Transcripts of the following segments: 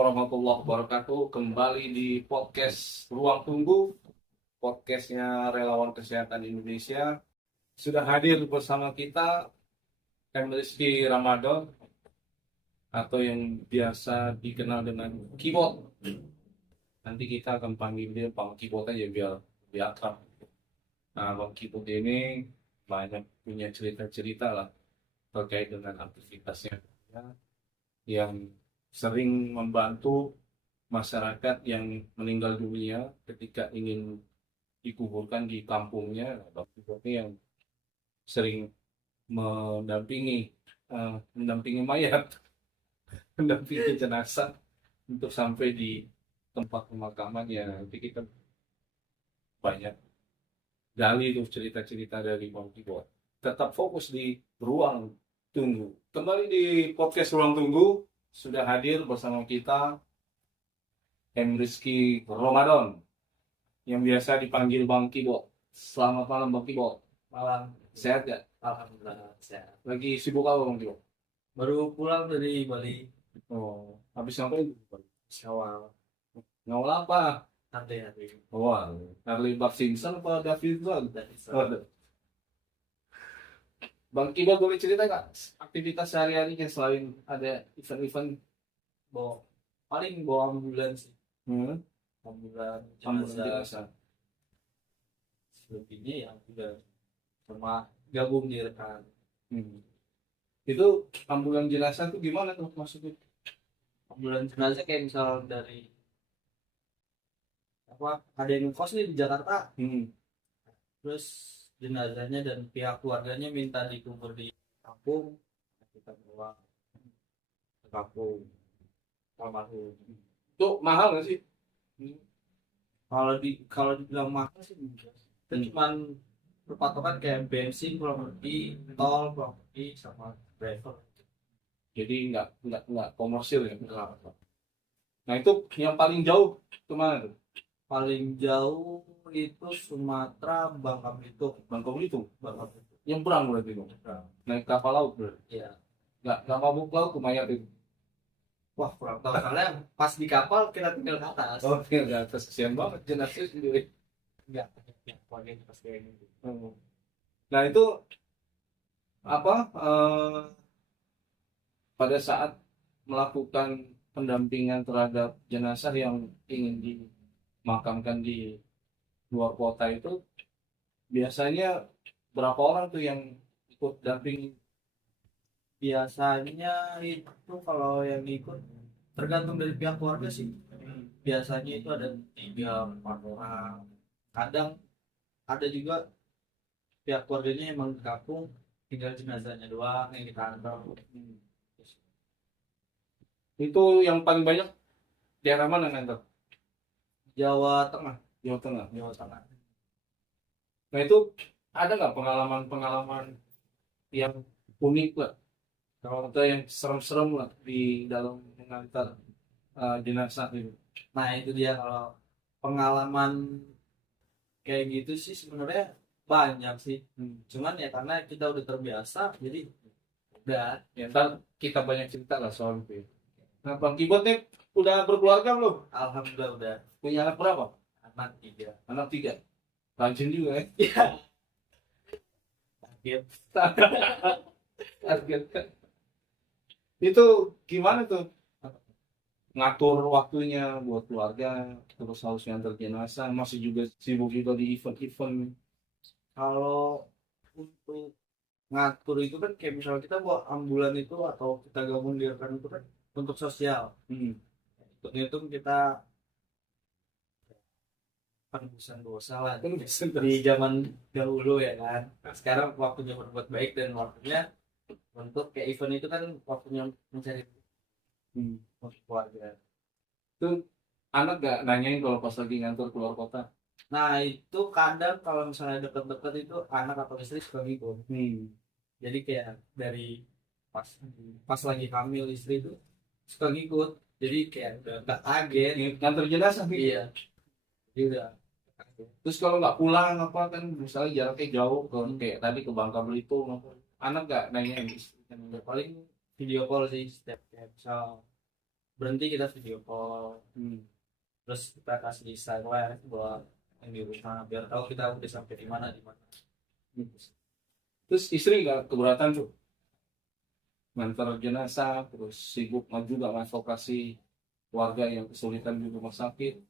warahmatullahi wabarakatuh. Kembali di podcast Ruang Tunggu, podcastnya Relawan Kesehatan Indonesia. Sudah hadir bersama kita Rizky Ramadan atau yang biasa dikenal dengan Keyboard. Nanti kita akan panggil dia Bang Keyboard aja biar lebih akrab. Nah, Bang Keyboard ini banyak punya cerita-cerita lah terkait dengan aktivitasnya yang sering membantu masyarakat yang meninggal dunia ketika ingin dikuburkan di kampungnya. Waktu itu yang sering mendampingi mendampingi mayat, mendampingi jenazah untuk sampai di tempat pemakamannya. Nanti kita banyak gali tuh cerita-cerita dari Bang Tibor. Tetap fokus di ruang tunggu. Kembali di podcast Ruang Tunggu, sudah hadir bersama kita Rizky Ramadan yang biasa dipanggil Bang Kibo. Selamat malam Bang Kibo. Malam. Sehat gak? Alhamdulillah sehat. Lagi sibuk apa Bang Kibo? Baru pulang dari Bali. Oh, habis ngapain? Syawal. Ngawal apa? Nanti. Wah, Harley Simpson apa Davidson? Oh, Bang Kibo boleh cerita nggak aktivitas sehari-harinya selain ada event-event? Paling bawa ambulans sih. Ambulan Jenazah. jenazah. Selebihnya ya udah sama gabung di rekan. Itu ambulan jenazah tuh gimana tuh maksudnya? Ambulans jenazah kayak misal dari ada yang kos nih di Jakarta, terus jenazahnya dan pihak keluarganya minta dikubur di kampung, kita bawa ke kampung almarhum. Itu mahal nggak sih? Kalau dibilang mahal sih enggak. Itu cuman berpatokan kayak bensin kurang lebih, tol kurang lebih sama driver. Jadi nggak komersil ya. Nah itu yang paling jauh kemana tuh? Paling jauh itu Sumatera, Bangka Belitung. Bangka Belitung. Bangka Belitung. Nyebrang berarti dong. Nah, Naik kapal laut berarti. iya. Nggak mabuk laut ke mayat itu. Wah, kurang tahu soalnya pas di kapal kita tinggal ke atas. Oh tinggal di atas, kesian banget jenazah sendiri. Enggak, keluarga pas kayak gitu. Nah itu apa? Pada saat melakukan pendampingan terhadap jenazah yang ingin dimakamkan di luar kota itu biasanya berapa orang tuh yang ikut damping? Biasanya itu kalau yang ikut tergantung dari pihak keluarga sih. Biasanya itu ada 3-4 orang. Kadang ada juga pihak keluarganya emang di kampung, tinggal jenazahnya doang yang kita antar. Itu yang paling banyak daerah mana ngantar? Jawa Tengah. Jawa Tengah. Jawa Tengah. Nah itu ada nggak pengalaman yang unik lah, kalau kita yang serem-serem lah di dalam mengantar jenazah itu? Nah itu dia, kalau pengalaman kayak gitu sih sebenarnya banyak sih. Cuman ya karena kita udah terbiasa, jadi udah. Ya, ntar kita banyak cerita lah soal itu. Nah Bang Kibot nih udah berkeluarga belum? Alhamdulillah udah. Punya anak berapa? Anak 3. Anak 3. Rajin juga ya. Iya. Target. Target. Itu gimana tuh ngatur waktunya buat keluarga, terus harus ngantar jenazah, masih juga sibuk juga di event-event. Kalau untuk ngatur itu kan kayak misalnya kita bawa ambulan itu atau kita gabung di rekan itu kan untuk sosial. Itu kita penebusan dosa lah di zaman dahulu ya kan. Nah, sekarang waktunya berbuat baik dan waktunya untuk kayak event itu kan waktunya mencari untuk keluarga. Itu anak gak nanyain kalau pas lagi ngantor keluar kota? Nah itu kadang kalau misalnya deket-deket itu anak atau istri suka ngikut. Jadi kayak dari pas lagi hamil istri itu suka ngikut. Jadi kayak udah gak kaget. Ngantar jenazah gitu? Iya. Jadi udah. Terus kalau nggak pulang apa kan misalnya jaraknya jauh kayak tadi ke Bangka Belitung, anak gak nanyain? Ya, paling video call sih setiap kayak misal berhenti kita video call, terus kita kasih silent buat yang di rumah biar tahu kita udah sampai di mana. Terus istri nggak keberatan tuh ngantar jenazah, terus sibuk juga ngadvokasi warga yang kesulitan di rumah sakit.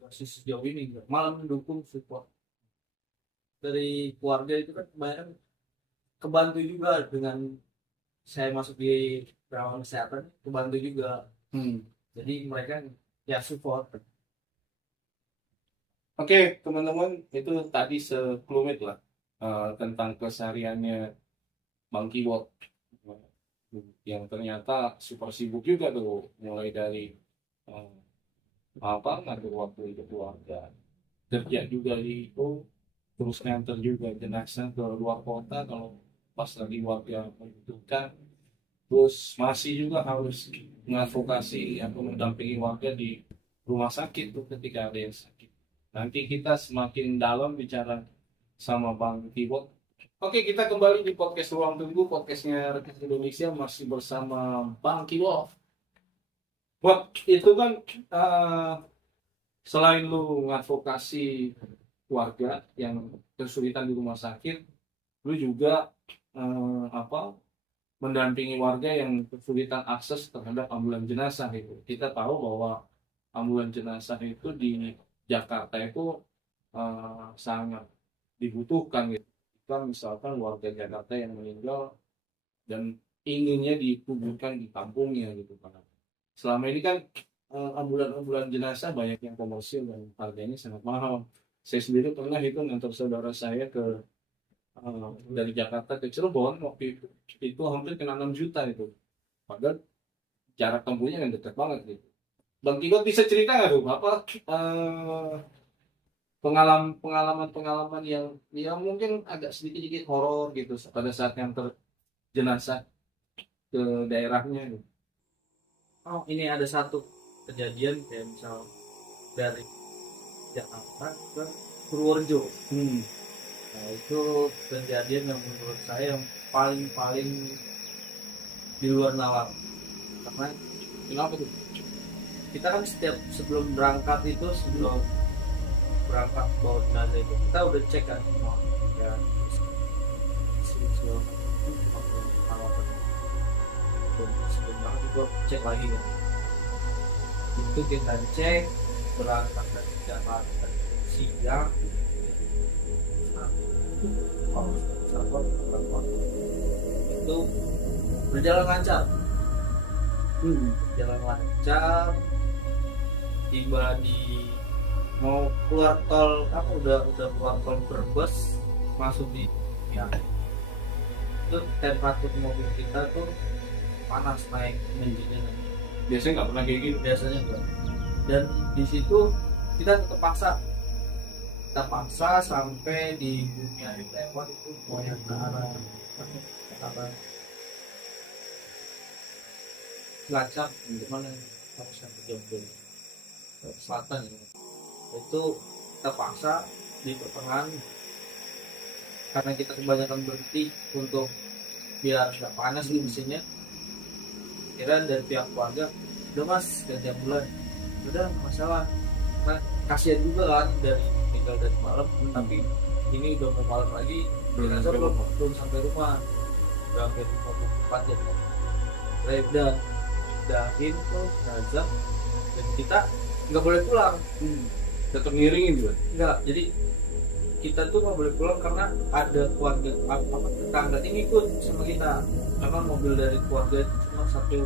Masih sejauh ini enggak, malah mendukung support dari keluarga itu kan kebanyakan kebantu juga dengan saya masuk di perawat kesehatan, kebantu juga. Jadi mereka ya support. Oke, teman-teman, itu tadi sekelumit lah tentang kesehariannya Bang Kiwot yang ternyata super sibuk juga tuh, mulai dari ngatur waktu itu keluarga, kerja juga di itu, terus nganter juga jenazah ke luar kota kalau pas lagi warga membutuhkan, terus masih juga harus mengadvokasi atau mendampingi warga di rumah sakit tuh ketika ada yang sakit. Nanti kita semakin dalam bicara sama Bang Kiwot. Oke, kita kembali di podcast Ruang Tunggu, podcastnya Rakyat Indonesia, masih bersama Bang Kiwot. Buat itu kan selain lu ngadvokasi warga yang kesulitan di rumah sakit, lu juga mendampingi warga yang kesulitan akses terhadap ambulan jenazah itu. Kita tahu bahwa ambulan jenazah itu di Jakarta itu sangat dibutuhkan gitu. Kita misalkan warga Jakarta yang meninggal dan inginnya dikuburkan di kampungnya gitu kan. Selama ini kan ambulan jenazah banyak yang komersil dan harganya sangat mahal. Saya sendiri pernah itu ngantar saudara saya ke dari Jakarta ke Cirebon waktu itu hampir kena 6 juta itu. Padahal jarak tempuhnya yang dekat banget gitu. Bang Kiwot bisa cerita nggak tuh apa pengalaman yang mungkin agak sedikit horor gitu pada saat ngantar jenazah ke daerahnya gitu. Oh, ini ada satu kejadian kayak misal dari Jakarta ke Purworejo. Nah, itu kejadian yang menurut saya yang paling di luar nalar. Karena Kenapa tuh? kita kan sebelum berangkat bawa jenazah itu kita udah cek kan semua ya, sebelum berangkat itu cek lagi kan. Itu kita cek berangkat dari Jakarta siang itu berjalan lancar. Tiba di mau keluar tol udah keluar tol Brebes masuk di ya itu temperatur mobil kita tuh panas naik bensinnya. Biasanya nggak pernah kayak gitu. Biasanya enggak. Dan di situ kita terpaksa sampai di bumi air lewat itu semuanya ke arah Cilacap gimana harus sampai Jombang ke selatan ya. Itu kita paksa di pertengahan karena kita kebanyakan berhenti untuk biar nggak panas di mesinnya. Kira dari pihak keluarga udah mas ganti bulan udah masalah, nah kasihan juga kan dari tinggal dari malam tapi ini udah mau malam lagi belum sampai rumah, udah hampir 24 jam. Saya udahin tuh ngajak dan kita nggak boleh pulang. Tetap ngiringin juga. Enggak, jadi kita tuh nggak boleh pulang karena ada keluarga tetangga ini ikut sama kita karena mobil dari keluarga itu cuma satu.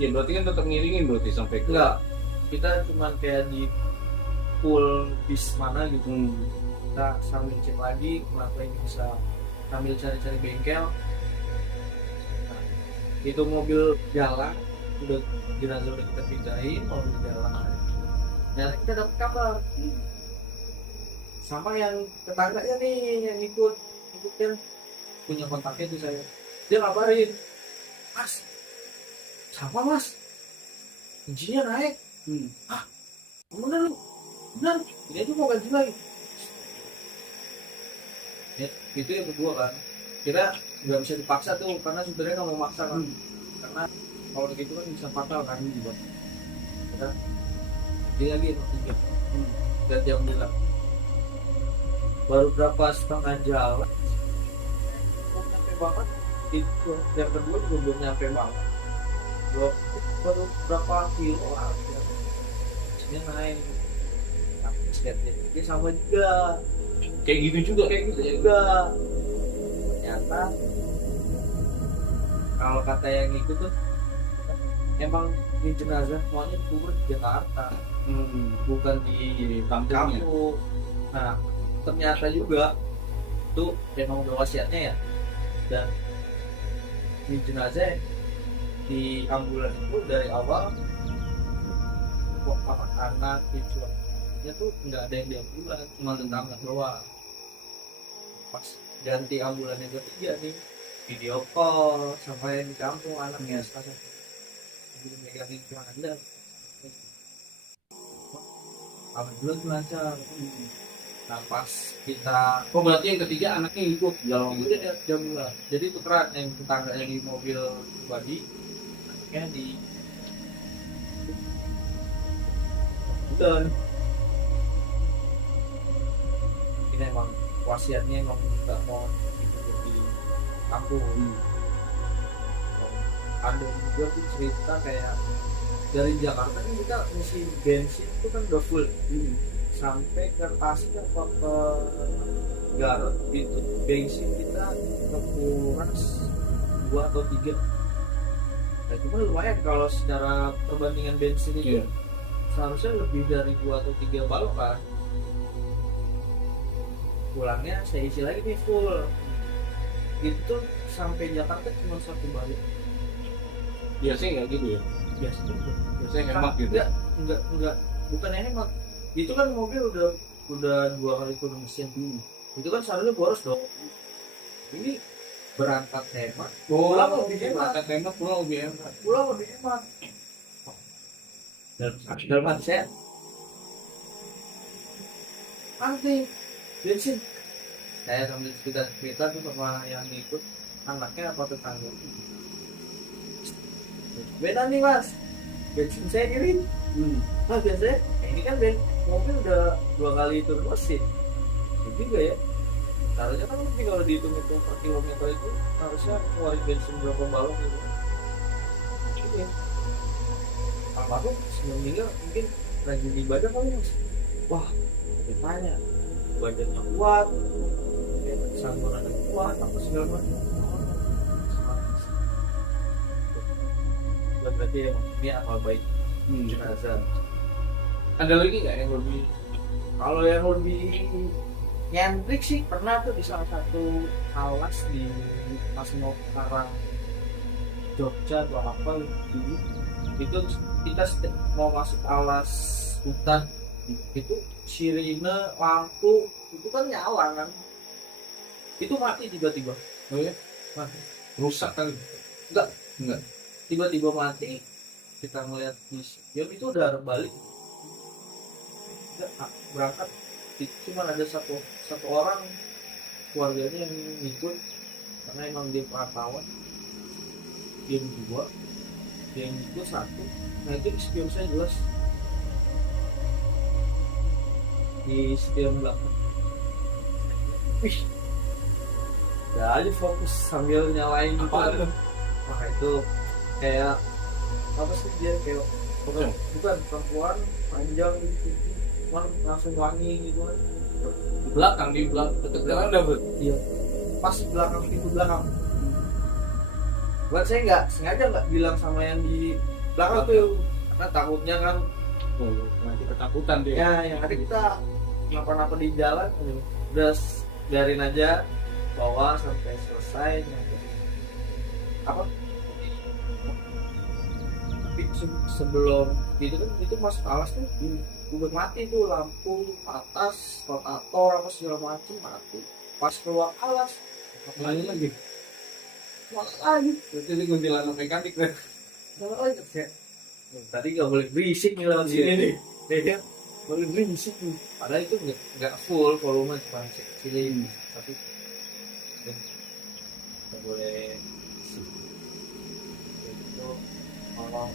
Ya berarti kan tetap ngiringin berarti sampai ke. Enggak, kita cuma kayak di pool bis mana gitu. Kita sambil cek lagi kenapa ini bisa sambil cari-cari bengkel. Nah, itu mobil jalan udah jenazah udah kita pindahin, mobil jalan. Nah kita dapat kabar sama yang tetangganya nih yang ikut kan punya kontaknya tuh saya, dia ngabarin mas sama mas bensinnya naik. Bener lu bener ini aja mau ganti lagi ya, itu yang kedua kan kira nggak bisa dipaksa tuh karena supirnya nggak mau maksa kan karena kalau gitu kan bisa fatal kan juga. kita ini lagi emang 3 dan jam bilang baru berapa setengah jalan belum nyampe banget, itu yang kedua juga belum nyampe banget, baru berapa kilo aja ini naik. Tapi skate-nya sama juga Kayak gitu juga. Ternyata kalau kata yang itu tuh emang di jenazah semuanya dikubur di Jakarta, bukan di Kampungnya. kampung. Nah ternyata juga tuh emang udah wasiatnya ya, dan di jenazah di ambulan itu dari awal kok apa anak itu ya tuh nggak ada yang di ambulan, cuma tetangga doang. Pas ganti ambulan yang ketiga nih, video call sama yang di kampung anaknya sekarang jadi megangin anda alhamdulillah tuh lancar. Nah pas kita Oh berarti yang ketiga anaknya ikut jalan itu dia jam 2 jadi tukeran yang tetangganya di mobil pribadi anaknya di dan ini emang wasiatnya emang nggak mau hidup di kampung. Ada juga tuh cerita kayak dari Jakarta kan kita ngisi bensin itu kan udah full sampai ke Tasik apa ke Garut itu bensin kita kekuras 2 atau 3. Nah itu kan lumayan kalau secara perbandingan bensin itu seharusnya lebih dari 2 atau 3 balok kan. Pulangnya saya isi lagi nih full, itu sampai Jakarta cuma 1 balok. Biasanya nggak gitu ya. Biasanya hemat gitu. Enggak, bukan hemat. Itu kan mobil udah 2 kali turun mesin. Itu kan seharusnya boros dong. Ini berangkat hemat, pulang lebih hemat. Berangkat hemat, pulang lebih hemat. Pulang lebih hemat. Dalam saya nanti bensin. Saya sambil cerita tuh sama yang ikut anaknya apa tetangga. Beda nih mas, bensin saya kiri. Nah biasanya ini kan mobil udah 2 kali turun mesin. Itu juga ya. Harusnya kan mungkin kalau dihitung-hitung per kilometer itu harusnya ngeluarin bensin berapa balok gitu. Iya. Almarhum sebelum meninggal mungkin rajin ibadah kali mas. Wah, tanya badannya kuat, sanggurannya kuat, apa segala macam. Berarti ini amal baik jenazah. Ada lagi nggak yang lebih? Kalau yang lebih nyentrik sih pernah tuh di salah satu alas di Masno Karang Jogja atau apa dulu. Itu kita mau masuk alas hutan itu sirine lampu itu kan nyala kan, itu mati tiba-tiba. Oh ya? Mati. Rusak kali? Enggak, tiba-tiba mati. Kita ngeliat di spion itu udah balik. Berangkat cuma ada satu orang keluarganya yang ikut karena emang dia pengetahuan, dia 2, dia yang ikut 1. Nah itu di spion saya jelas di spion belakang. Wih, udah aja fokus sambil nyalain gitu. Wah itu kayak apa sih dia kayak bukan perempuan panjang gitu, cuman langsung wangi gitu kan. Di belakang dekat belakang dapet. Iya, pas belakang pintu belakang. Buat saya nggak sengaja nggak bilang sama yang di belakang tuh karena takutnya kan Nanti ketakutan dia. ya yang ada kita kenapa-napa di jalan udah biarin aja bawa sampai selesai nyampe apa. Tapi sebelum itu kan itu masuk alas tuh udah mati tuh lampu atas rotator apa segala macam mati. Pas keluar alas Lagi. malah lagi Jadi kuntilanak mekanik deh. malah lagi ya. Tadi nggak boleh berisik nih lewat sini nih ya boleh berisik nih padahal itu nggak full volume cuma kecilin tapi nggak boleh berisik. Itu kalau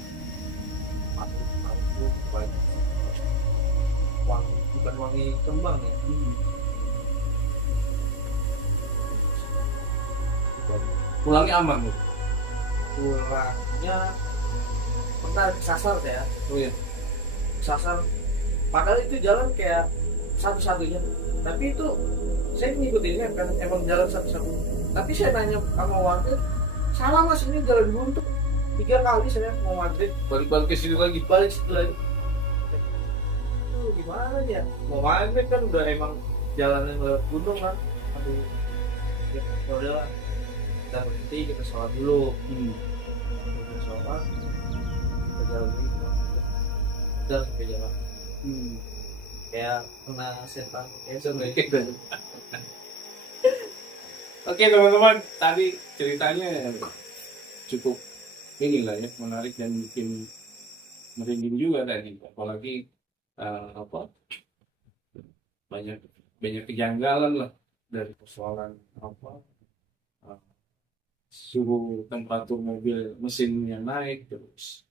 Aku banyak wangi, bukan wangi kembang ya. Pulangnya aman loh. Pulangnya pernah kesasar ya, Oh iya. kesasar. Padahal itu jalan kayak satu-satunya, tapi itu saya ngikutinnya kan emang jalan satu-satunya. Tapi saya nanya sama warga, salah mas, ini jalan buntu. 3 kali saya mau maghrib Balik-balik ke sini lagi. balik situ lagi. Gimana ya, mau maghrib kan udah emang jalan yang lewat gunung kan. Aduh, ya udah lah, kita berhenti, kita sholat dulu. Kita sholat, kita jalan lagi, kita sampai jalan kayak kena setan kayak Oke, Oke teman-teman, tadi ceritanya cukup inilah ya, menarik dan bikin merinding juga tadi, apalagi apa banyak banyak kejanggalan lah dari persoalan apa suhu temperatur mobil mesinnya naik, terus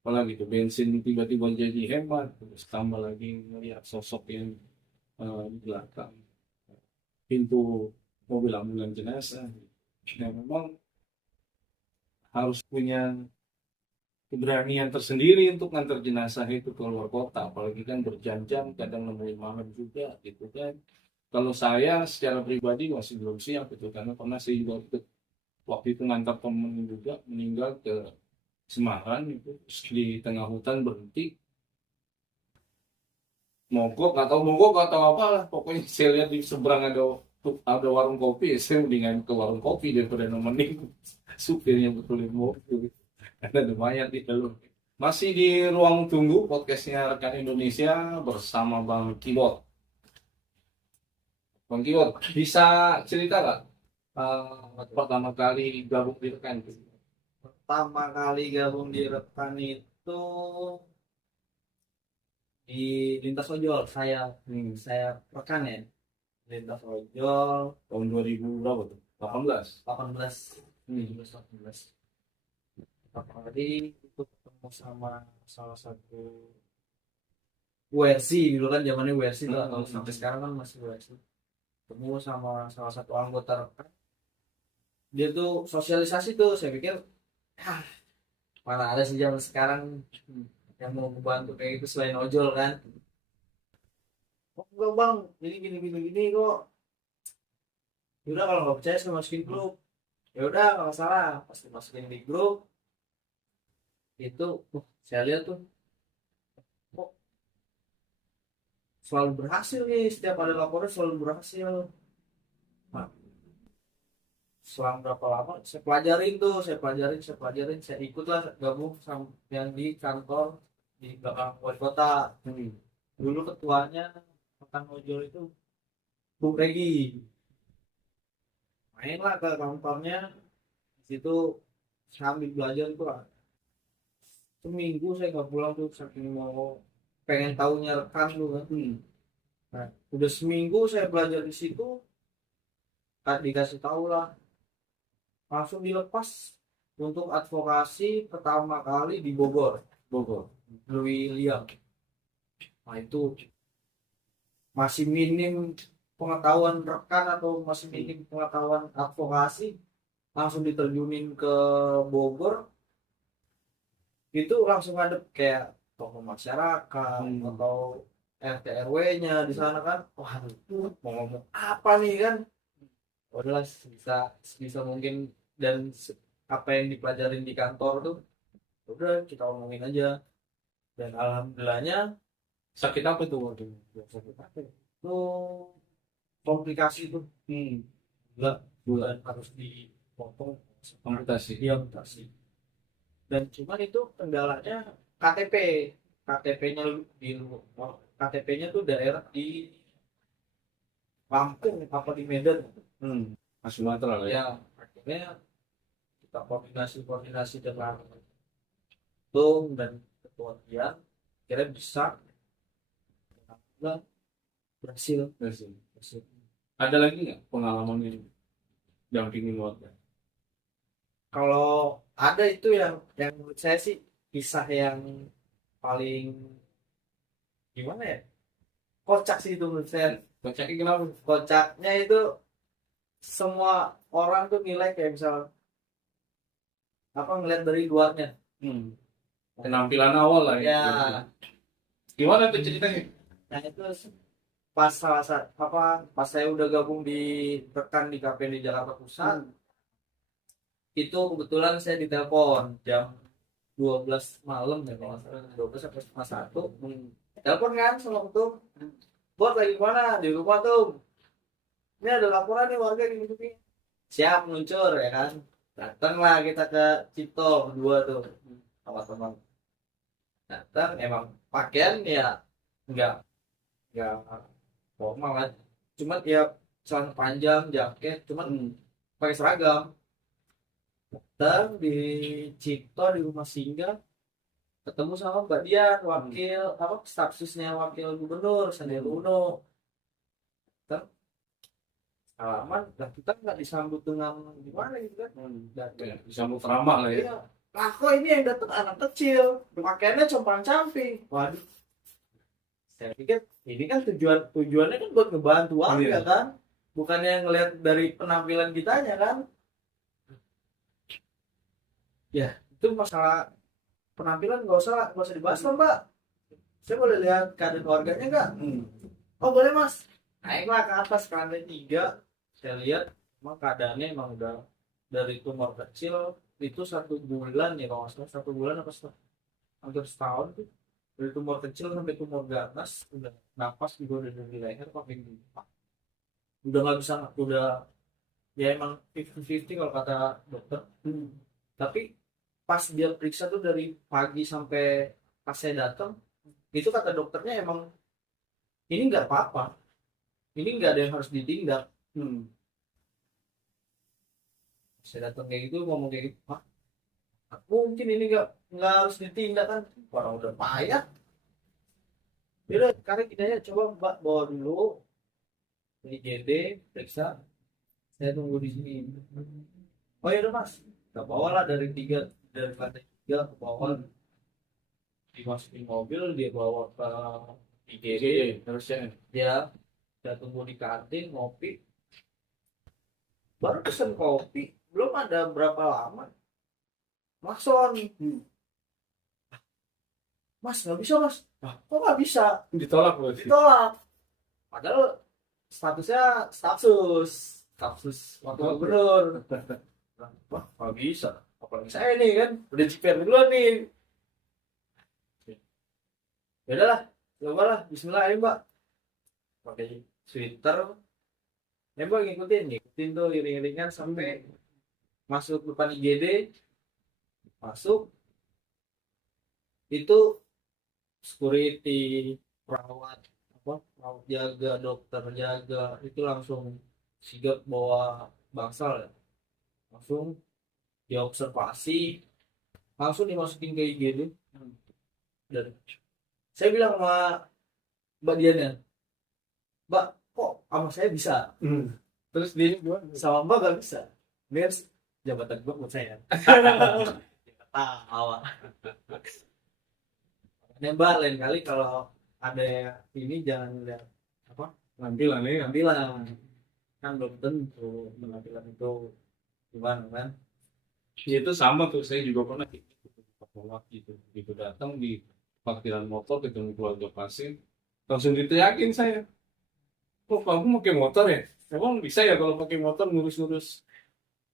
apalagi tuh bensin tiba-tiba jadi hemat, terus tambah lagi melihat sosok yang di belakang pintu mobil ambulan jenazah. Nah, memang harus punya keberanian tersendiri untuk ngantar jenazah itu ke luar kota, apalagi kan berjam-jam, kadang nemuin malam juga gitu kan. Kalau saya secara pribadi masih belum siap itu, karena pernah sih waktu itu ngantar temen juga meninggal ke Semarang itu, di tengah hutan berhenti mogok atau apa lah, pokoknya saya lihat di seberang ada warung kopi, saya mendingan ke warung kopi daripada nemenin supirnya betulin mobil karena ada mayat di dalam. Masih di ruang tunggu podcastnya Rekan Indonesia bersama Bang Kibot. Bang Kibot, bisa cerita nggak pertama kali gabung di Rekan? pertama kali gabung di rekan itu di lintas ojol. Saya rekan ya, lintas ojol Tahun 2000 berapa tuh? 18. 18 18. Pertama kali itu ketemu sama salah satu WRC dulu kan, zamannya WRC tuh, atau sampai sekarang kan masih WRC. Ketemu sama salah satu anggota rekan, dia tuh sosialisasi tuh, saya pikir mana ada sih zaman sekarang yang mau membantu kayak gitu selain ojol kan. Oh enggak bang, ini gini kok. Yaudah kalau nggak percaya saya masukin grup. Ya udah kalau salah pasti masukin di grup itu. Saya lihat tuh kok selalu berhasil nih, setiap ada laporan selalu berhasil. Nah, selang berapa lama saya pelajarin, saya ikutlah gabung sama yang di kantor di belakang wali kota. Dulu ketuanya rekan ojol itu Bu Regi, mainlah ke kantornya. Di situ sambil belajar itu lah. Seminggu saya nggak pulang tuh, saking mau pengen tahunya rekan tuh kan. Nah, udah seminggu saya belajar di situ, dikasih tahu lah, langsung dilepas untuk advokasi pertama kali di Bogor, Louis Liang. Nah itu masih minim pengetahuan rekan atau masih minim pengetahuan advokasi, langsung diterjunin ke Bogor. Itu langsung ada kayak tokoh masyarakat atau RT RW-nya di sana kan. Wah, mau ngomong apa nih kan? Udahlah, bisa mungkin, dan apa yang dipelajarin di kantor tuh udah kita omongin aja. Dan alhamdulillahnya Sakit apa tuh waktu itu? sakit apa ya? Tuh komplikasi tuh. Bulan harus dipotong, Amputasi. dia amputasi. Dan cuman itu kendalanya KTP. KTP-nya KTP-nya tuh daerah di Lampung apa di Medan. Sumatera lah ya. Ya, akhirnya kita koordinasi dengan Tung dan ketua dia, kira bisa, alhamdulillah berhasil. Ada lagi nggak pengalaman ini dampingin warga? Kalau ada itu yang menurut saya sih kisah yang paling gimana ya, kocak sih itu menurut saya. Kocaknya kenapa? Kocaknya itu semua orang tuh nilai kayak misal apa ngeliat dari luarnya. Penampilan awal lah Ya, gimana tuh ceritanya? nah itu pas pas saya udah gabung di rekan di KPN di Jakarta Pusat, itu kebetulan saya ditelepon jam 12 malam ya kalau nggak salah, 12 sampai setengah satu. Telepon kan sama ketum, buat lagi mana di rumah tuh, ini ada laporan nih warga gini. Siap meluncur ya kan, datanglah kita ke Cipto berdua tuh sama teman. Datang emang pakaian ya nggak formal kan, cuman ya celana panjang jaket, cuman pakai seragam. Datang di Cipto di rumah singgah, ketemu sama Mbak Dian, wakil apa staf susnya wakil gubernur Sandiaga Uno. Datang salaman, lah kita nggak disambut dengan gimana gitu kan. Ya, disambut ramah lah ya. Iya. Lah kok ini yang datang anak kecil, pakaiannya compang-camping. Waduh. Saya pikir ini kan tujuannya kan buat ngebantu warga Iya. kan. Bukannya ngelihat dari penampilan kitanya kan. Ya, itu masalah penampilan nggak usah dibahas loh, Mbak. Saya boleh lihat keadaan warganya nggak? Oh boleh Mas. Naiklah ke atas ke lantai 3. Saya lihat emang keadaannya emang udah dari tumor kecil itu 1 bulan ya kalau nggak salah, 1 bulan apa hampir setahun tuh, dari tumor kecil sampai tumor ganas, udah napas juga udah dari leher pakai gimpa, udah nggak bisa, udah ya emang 50-50 kalau kata dokter. Tapi pas dia periksa tuh dari pagi sampai pas saya datang, itu kata dokternya emang ini nggak apa-apa, ini nggak ada yang harus ditindak. Saya datang kayak gitu ngomong kayak gitu, Pak, mungkin ini nggak harus ditindak kan, orang udah payah. Yaudah karena kita ya coba Mbak bawa dulu di IGD periksa, saya tunggu di sini. Oh ya udah Mas, kita bawalah dari lantai 3 ke bawah, dimasukin mobil, dia bawa ke IGD. Harusnya. Ya kita tunggu di kantin ngopi, baru pesen kopi belum ada berapa lama Makson. Mas nggak bisa Mas. Kok nggak bisa? Ditolak berarti. Ditolak. Padahal statusnya stafsus wakil gubernur. Wah nggak bisa. Apalagi saya nih kan udah CPR duluan nih. Ya udahlah, cobalah. Bismillah ya Mbak. Pakai sweater. Ya Mbak ngikutin tuh iring-iringan sampai masuk depan IGD. Masuk itu security, perawat jaga, dokter jaga itu langsung sigap bawa bangsal ya. Langsung diobservasi, langsung dimasukin ke IGD. Dan saya bilang sama Mbak Diana, Mbak kok sama saya bisa, Terus dia sama Mbak gak bisa? Biar jabatan gue buat saya. Tawa. Mbak lain kali kalau ada ini jangan lihat apa penampilan ya. penampilan, kan belum tentu penampilan itu gimana kan. Ya, itu sama tuh, saya juga pernah gitu datang di parkiran motor ketemu keluarga pasien, langsung diteriakin saya, kok kamu pakai motor ya? Emang bisa ya kalau pakai motor ngurus-ngurus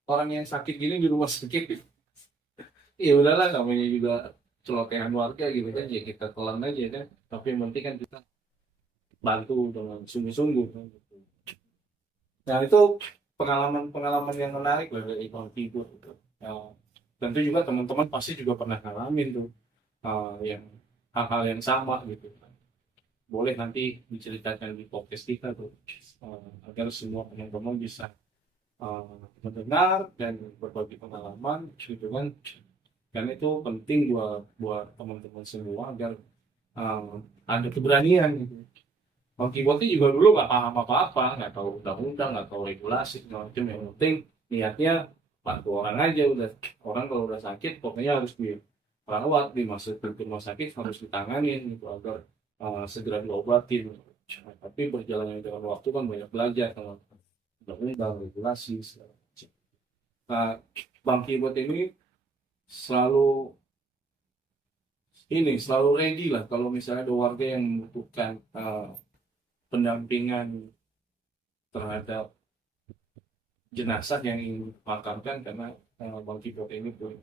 orang yang sakit gini di rumah sakit? Ya udahlah, namanya juga celotehan warga gitu kan, ya kita telan aja kan, tapi yang penting kan kita bantu dengan sungguh-sungguh kan, gitu. Nah itu pengalaman yang menarik lah dari Bang Tigo gitu. Ya, tentu juga teman-teman pasti juga pernah ngalamin tuh yang hal-hal yang sama gitu kan. Boleh nanti diceritakan di podcast kita tuh, agar semua teman-teman bisa mendengar dan berbagi pengalaman gitu kan. Dan itu penting buat teman-teman semua agar ada keberanian gitu. Bang Kiboti juga dulu nggak paham apa-apa, nggak tahu undang-undang, nggak tahu regulasi, macam. Yang penting niatnya bantu orang aja udah. Orang kalau udah sakit pokoknya harus perawat dimasukkan ke rumah sakit harus ditanganin gitu agar segera diobatin. Tapi berjalannya dengan waktu kan banyak belajar kalau undang-undang regulasi segala macam. Nah, Bang Kibot ini selalu selalu ready lah kalau misalnya ada warga yang membutuhkan pendampingan terhadap jenazah yang ingin dimakamkan, karena Bang Kibot ini pun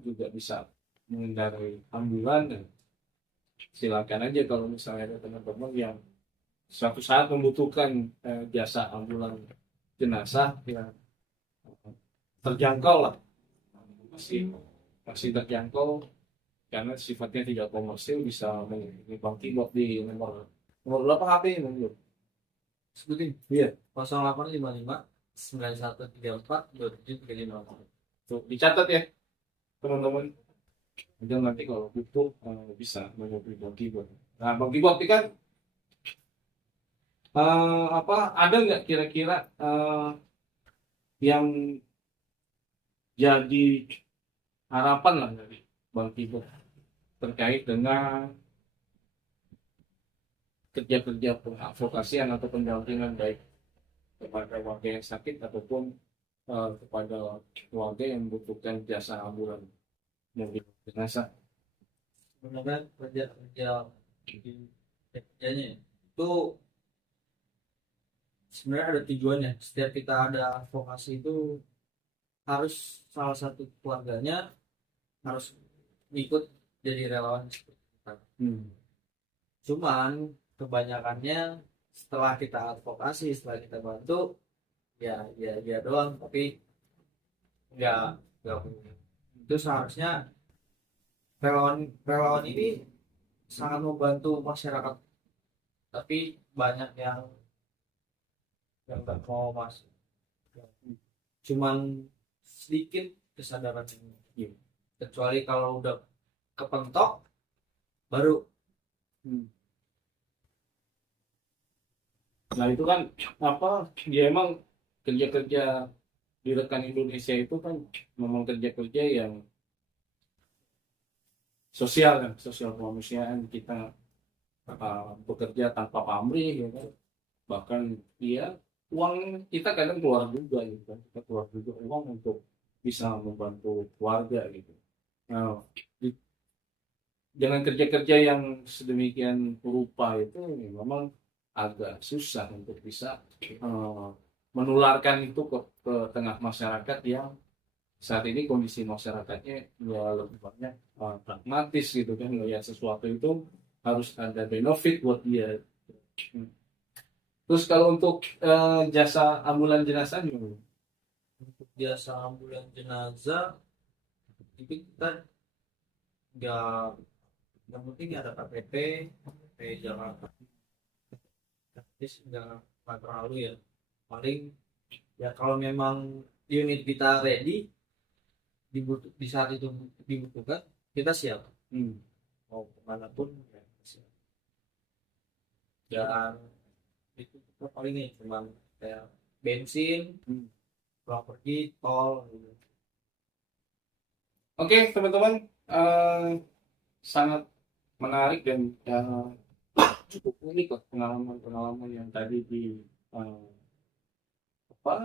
juga bisa mengendarai ambulan, dan silakan aja kalau misalnya ada teman-teman yang suatu saat membutuhkan jasa ambulan jenazah yang terjangkau lah, masih terjangkau karena sifatnya tidak komersil, bisa menghubungi Bang Kibot di nomor berapa HP ini? Sebutin. Iya. 0855 9134 2735. Tuh, dicatat ya teman-teman. Dan nanti kalau butuh bisa menghubungi Bang Kibot. Nah, Bang Kibot ini kan ada nggak kira-kira yang jadi harapan lah dari Bang Kibot terkait dengan kerja-kerja pengadvokasian atau pendampingan baik kepada warga yang sakit ataupun kepada warga yang membutuhkan jasa ambulan mobil jenazah. Sebenarnya kerjanya itu sebenarnya ada tujuannya. Setiap kita ada advokasi itu harus salah satu keluarganya harus ikut jadi relawan seperti kita. Cuman kebanyakannya setelah kita advokasi, setelah kita bantu, ya dia doang, tapi nggak itu seharusnya relawan ini sangat membantu masyarakat, tapi banyak yang nggak mau masuk, cuman sedikit kesadaran ini, kecuali kalau udah kepentok baru. Nah itu kan dia emang kerja-kerja di Rekan Indonesia itu kan memang kerja-kerja yang sosial kan, sosial kemanusiaan. Kita bekerja tanpa pamrih ya kan. Bahkan uang kita kadang keluar juga gitu kan, kita keluar juga uang untuk bisa membantu keluarga gitu. Nah, dengan kerja-kerja yang sedemikian rupa itu memang agak susah untuk bisa menularkan itu ke tengah masyarakat yang saat ini kondisi masyarakatnya lebih banyak pragmatis gitu kan, melihat sesuatu itu harus ada benefit buat dia. Terus kalau untuk jasa ambulan jenazah gimana? Untuk jasa ambulan jenazah itu kita nggak, yang penting ada KTP Jakarta, nggak terlalu ya. Paling ya kalau memang unit kita ready, di saat itu dibutuhkan, kita siap mau kemanapun ya, siap. Dan itu kita paling nih cuma kayak bensin, pulang pergi tol gitu. Oke, teman-teman, sangat menarik dan cukup unik lah pengalaman-pengalaman yang tadi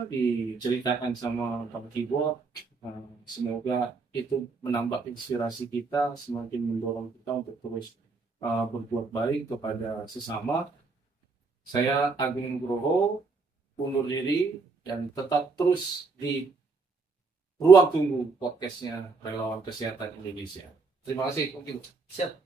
diceritakan sama Bang Kibot. Semoga itu menambah inspirasi kita, semakin mendorong kita untuk terus berbuat baik kepada sesama. Saya Agung Nugroho undur diri, dan tetap terus di Ruang Tunggu podcastnya Relawan Kesehatan Indonesia. Terima kasih. Siap.